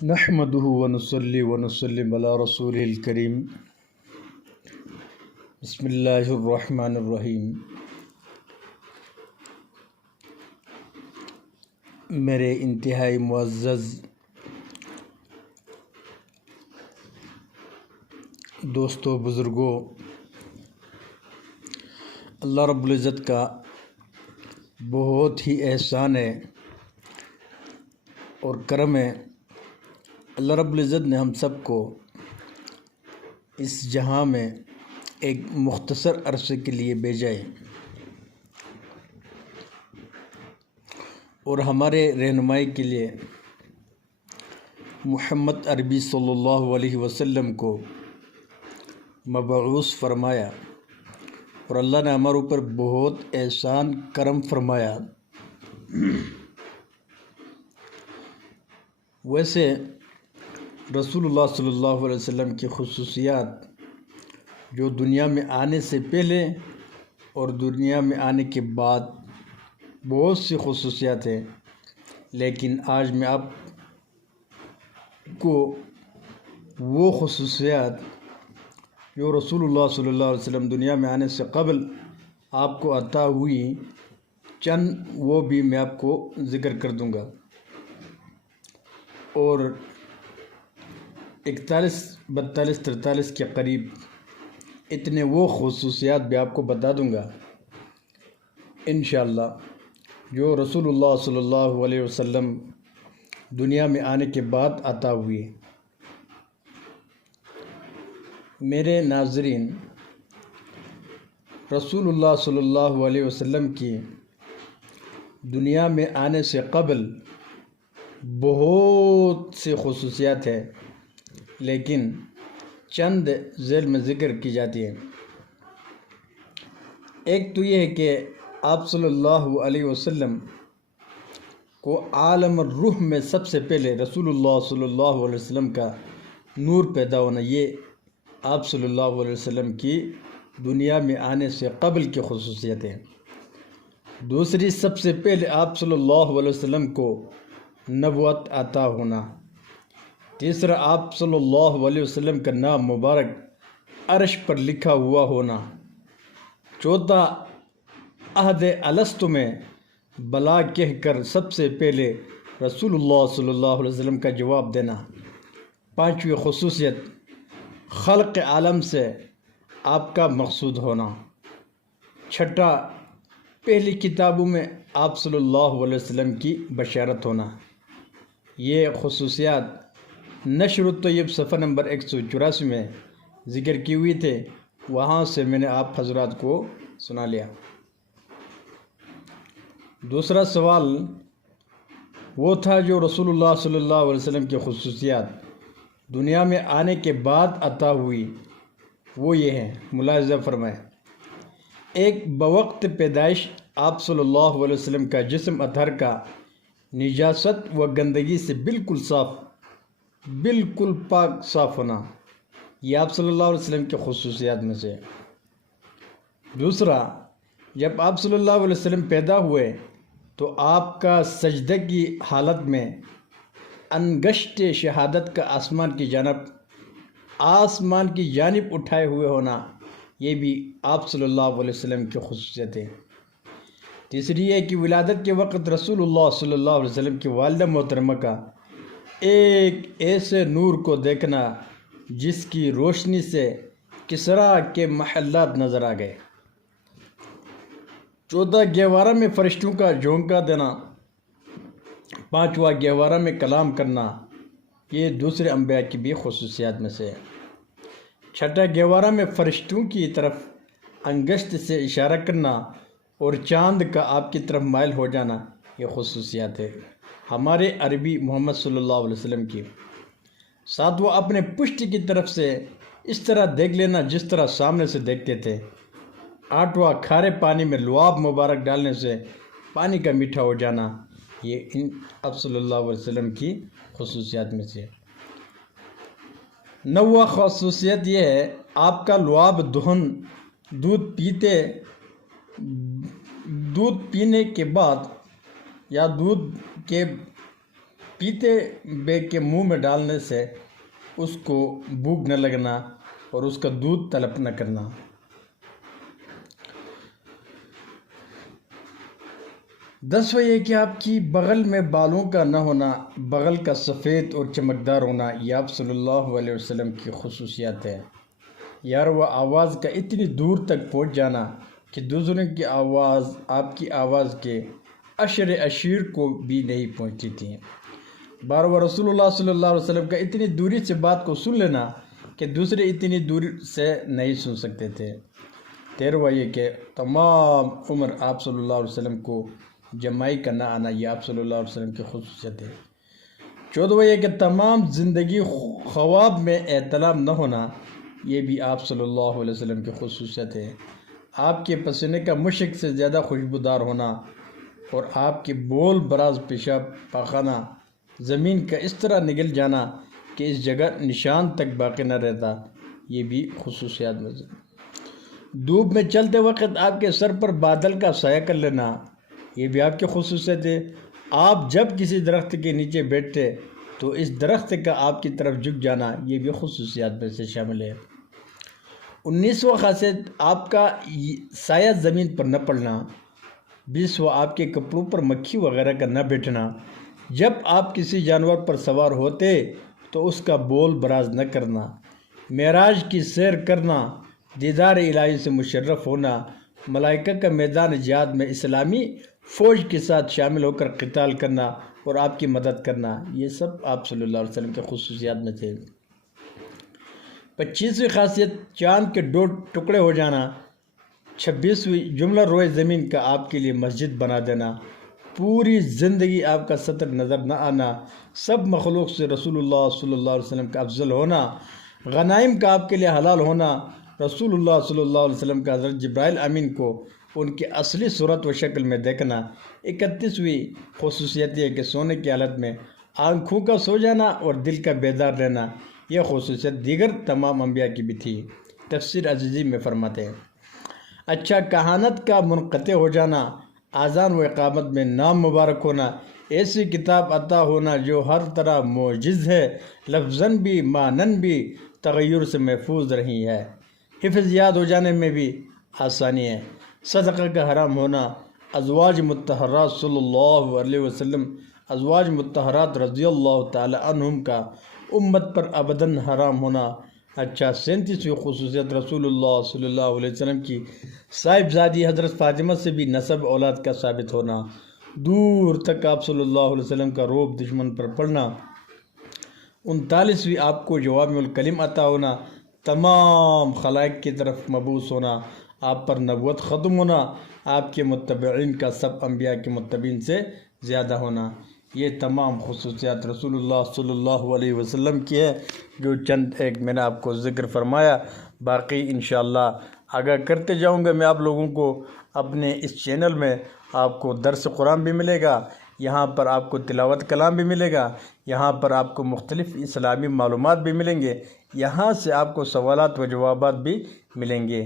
نحمده ونصلي ونسلم على رسوله الكريم بسم اللہ الرحمن الرحیم۔ میرے انتہائی معزز دوستوں، بزرگوں، اللہ رب العزت کا بہت ہی احسان ہے اور کرم ہے۔ اللہ رب العزت نے ہم سب کو اس جہاں میں ایک مختصر عرصے کے لیے بھیجا ہے اور ہمارے رہنمائی کے لیے محمد عربی صلی اللہ علیہ وسلم کو مبعوث فرمایا، اور اللہ نے ہمارے اوپر بہت احسان کرم فرمایا۔ ویسے رسول اللہ صلی اللہ علیہ وسلم کی خصوصیات جو دنیا میں آنے سے پہلے اور دنیا میں آنے کے بعد بہت سی خصوصیات ہیں، لیکن آج میں آپ کو وہ خصوصیات جو رسول اللہ صلی اللہ علیہ وسلم دنیا میں آنے سے قبل آپ کو عطا ہوئی چند وہ بھی میں آپ کو ذکر کر دوں گا، اور 41، 42، 43 کے قریب اتنے وہ خصوصیات بھی آپ کو بتا دوں گا انشاءاللہ جو رسول اللہ صلی اللہ علیہ وسلم دنیا میں آنے کے بعد عطا ہوئی۔ میرے ناظرین، رسول اللہ صلی اللہ علیہ وسلم کی دنیا میں آنے سے قبل بہت سی خصوصیات ہیں، لیکن چند ذیل میں ذکر کی جاتی ہیں۔ ایک تو یہ ہے کہ آپ صلی اللہ علیہ وسلم کو عالم الروح میں سب سے پہلے رسول اللہ صلی اللہ علیہ وسلم کا نور پیدا ہونا، یہ آپ صلی اللہ علیہ وسلم کی دنیا میں آنے سے قبل کی خصوصیت ہیں۔ دوسری، سب سے پہلے آپ صلی اللہ علیہ وسلم کو نبوت عطا ہونا۔ تیسرا، آپ صلی اللہ علیہ وسلم کا نام مبارک عرش پر لکھا ہوا ہونا۔ چوتھا، عہد الست میں بلا کہہ کر سب سے پہلے رسول اللہ صلی اللہ علیہ وسلم کا جواب دینا۔ پانچویں خصوصیت، خلق عالم سے آپ کا مقصود ہونا۔ چھٹا، پہلی کتابوں میں آپ صلی اللہ علیہ وسلم کی بشارت ہونا۔ یہ خصوصیات نشر الطیب صفحہ نمبر 184 میں ذکر کی ہوئی تھے، وہاں سے میں نے آپ حضرات کو سنا لیا۔ دوسرا سوال وہ تھا جو رسول اللہ صلی اللہ علیہ وسلم کی خصوصیات دنیا میں آنے کے بعد عطا ہوئی، وہ یہ ہے، ملاحظہ فرمائیں۔ ایک، بوقت پیدائش آپ صلی اللہ علیہ وسلم کا جسم اطہر کا نجاست و گندگی سے بالکل صاف، بالکل پاک صاف ہونا، یہ آپ صلی اللہ علیہ وسلم کے خصوصیات میں سے۔ دوسرا، جب آپ صلی اللہ علیہ وسلم پیدا ہوئے تو آپ کا سجدہ کی حالت میں انگشت شہادت کا آسمان کی جانب اٹھائے ہوئے ہونا، یہ بھی آپ صلی اللہ علیہ وسلم کی خصوصیت ہے۔ تیسری یہ کہ ولادت کے وقت رسول اللہ صلی اللہ علیہ وسلم کی والدہ محترمہ کا ایک ایسے نور کو دیکھنا جس کی روشنی سے کسرا کے محلات نظر آ گئے۔ چوتھا، گہوارہ میں فرشتوں کا جھونکا دینا۔ پانچواں، گہوارہ میں کلام کرنا، یہ دوسرے انبیاء کی بھی خصوصیات میں سے ہے۔ چھٹا، گہوارہ میں فرشتوں کی طرف انگشت سے اشارہ کرنا اور چاند کا آپ کی طرف مائل ہو جانا، یہ خصوصیات ہے ہمارے عربی محمد صلی اللہ علیہ وسلم کی۔ ساتواں، اپنے پشت کی طرف سے اس طرح دیکھ لینا جس طرح سامنے سے دیکھتے تھے۔ آٹھواں، کھارے پانی میں لعاب مبارک ڈالنے سے پانی کا میٹھا ہو جانا، یہ آپ صلی اللہ علیہ وسلم کی خصوصیات میں سے۔ نواں خصوصیت یہ ہے، آپ کا لعاب دہن دودھ پینے کے بعد یا دودھ کے پیتے بے کے منہ میں ڈالنے سے اس کو بھوک نہ لگنا اور اس کا دودھ طلب نہ کرنا۔ 10واں یہ کہ آپ کی بغل میں بالوں کا نہ ہونا، بغل کا سفید اور چمکدار ہونا، یہ آپ صلی اللہ علیہ وسلم کی خصوصیات ہے۔ وہ آواز کا اتنی دور تک پہنچ جانا کہ دوسروں کی آواز آپ کی آواز کے عشیر کو بھی نہیں پہنچتی تھی۔ 12واں رسول اللہ صلی اللہ علیہ وسلم کا اتنی دوری سے بات کو سن لینا کہ دوسرے اتنی دور سے نہیں سن سکتے تھے۔ 13واں یہ کہ تمام عمر آپ صلی اللہ علیہ وسلم کو جمائی کا نہ آنا، یہ آپ صلی اللہ علیہ وسلم کی خصوصیت ہے۔ 14واں یہ کہ تمام زندگی خواب میں احتلام نہ ہونا، یہ بھی آپ صلی اللہ علیہ وسلم کی خصوصیت ہے۔ آپ کے پسینے کا مشک سے زیادہ خوشبودار ہونا اور آپ کے بول براز پیشاب پاخانہ زمین کا اس طرح نگل جانا کہ اس جگہ نشان تک باقی نہ رہتا، یہ بھی خصوصیات میں سے۔ دھوپ میں چلتے وقت آپ کے سر پر بادل کا سایہ کر لینا، یہ بھی آپ کی خصوصیت ہے۔ آپ جب کسی درخت کے نیچے بیٹھتے تو اس درخت کا آپ کی طرف جھک جانا، یہ بھی خصوصیات میں سے شامل ہے۔ 19واں خاصیت آپ کا سایہ زمین پر نہ پڑنا۔ 20واں آپ کے کپڑوں پر مکھی وغیرہ کا نہ بیٹھنا۔ جب آپ کسی جانور پر سوار ہوتے تو اس کا بول براز نہ کرنا۔ معراج کی سیر کرنا، دیدار الہی سے مشرف ہونا، ملائکہ کا میدان جہاد میں اسلامی فوج کے ساتھ شامل ہو کر قتال کرنا اور آپ کی مدد کرنا، یہ سب آپ صلی اللہ علیہ وسلم کے خصوصیات میں تھے۔ 25ویں خاصیت چاند کے 2 ٹکڑے ہو جانا۔ 26ویں جملہ روئے زمین کا آپ کے لیے مسجد بنا دینا۔ پوری زندگی آپ کا سطر نظر نہ آنا، سب مخلوق سے رسول اللہ صلی اللہ علیہ وسلم کا افضل ہونا، غنائم کا آپ کے لیے حلال ہونا، رسول اللہ صلی اللہ علیہ وسلم کا حضرت جبرائیل امین کو ان کی اصلی صورت و شکل میں دیکھنا۔ 31ویں خصوصیت یہ کہ سونے کی حالت میں آنکھوں کا سو جانا اور دل کا بیدار رہنا، یہ خصوصیت دیگر تمام انبیاء کی بھی تھی۔ تفسیر عزیزی میں فرماتے ہیں، اچھا کہانت کا منقطع ہو جانا، اذان و اقامت میں نام مبارک ہونا، ایسی کتاب عطا ہونا جو ہر طرح معجز ہے، لفظاً بھی معناً بھی تغیر سے محفوظ رہی ہے، حفظ یاد ہو جانے میں بھی آسانی ہے، صدقہ کا حرام ہونا، ازواج مطہرات صلی اللہ علیہ وسلم، ازواج مطہرات رضی اللہ تعالی عنہم کا امت پر ابداً حرام ہونا۔ اچھا 37ویں خصوصیت رسول اللہ صلی اللہ علیہ وسلم کی صاحبزادی حضرت فاطمہ سے بھی نسب اولاد کا ثابت ہونا، دور تک آپ صلی اللہ علیہ وسلم کا رعب دشمن پر پڑنا۔ 39ویں آپ کو جوامع الکلم عطا ہونا، تمام خلائق کی طرف مبعوث ہونا، آپ پر نبوت ختم ہونا، آپ کے متبعین کا سب انبیاء کے متبعین سے زیادہ ہونا، یہ تمام خصوصیات رسول اللہ صلی اللہ علیہ وسلم کی ہے، جو چند ایک میں نے آپ کو ذکر فرمایا۔ باقی انشاءاللہ آگاہ کرتے جاؤں گا میں آپ لوگوں کو۔ اپنے اس چینل میں آپ کو درس قرآن بھی ملے گا، یہاں پر آپ کو تلاوت کلام بھی ملے گا، یہاں پر آپ کو مختلف اسلامی معلومات بھی ملیں گے، یہاں سے آپ کو سوالات و جوابات بھی ملیں گے۔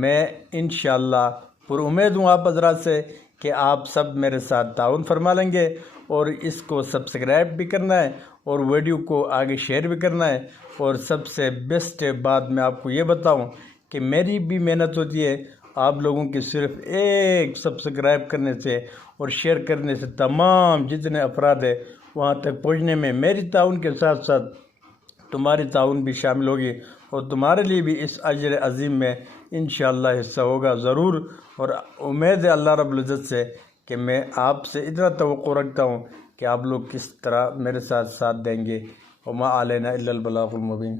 میں انشاءاللہ پر امید ہوں آپ حضرات سے کہ آپ سب میرے ساتھ تعاون فرما لیں گے اور اس کو سبسکرائب بھی کرنا ہے اور ویڈیو کو آگے شیئر بھی کرنا ہے۔ اور سب سے بیسٹ بات میں آپ کو یہ بتاؤں کہ میری بھی محنت ہوتی ہے، آپ لوگوں کی صرف ایک سبسکرائب کرنے سے اور شیئر کرنے سے تمام جتنے افراد ہیں وہاں تک پہنچنے میں میری تعاون کے ساتھ ساتھ تمہاری تعاون بھی شامل ہوگی اور تمہارے لیے بھی اس اجر عظیم میں انشاءاللہ حصہ ہوگا ضرور۔ اور امید ہے اللہ رب العزت سے کہ میں آپ سے اتنا توقع رکھتا ہوں کہ آپ لوگ کس طرح میرے ساتھ دیں گے۔ وما علینا الا البلاغ المبین۔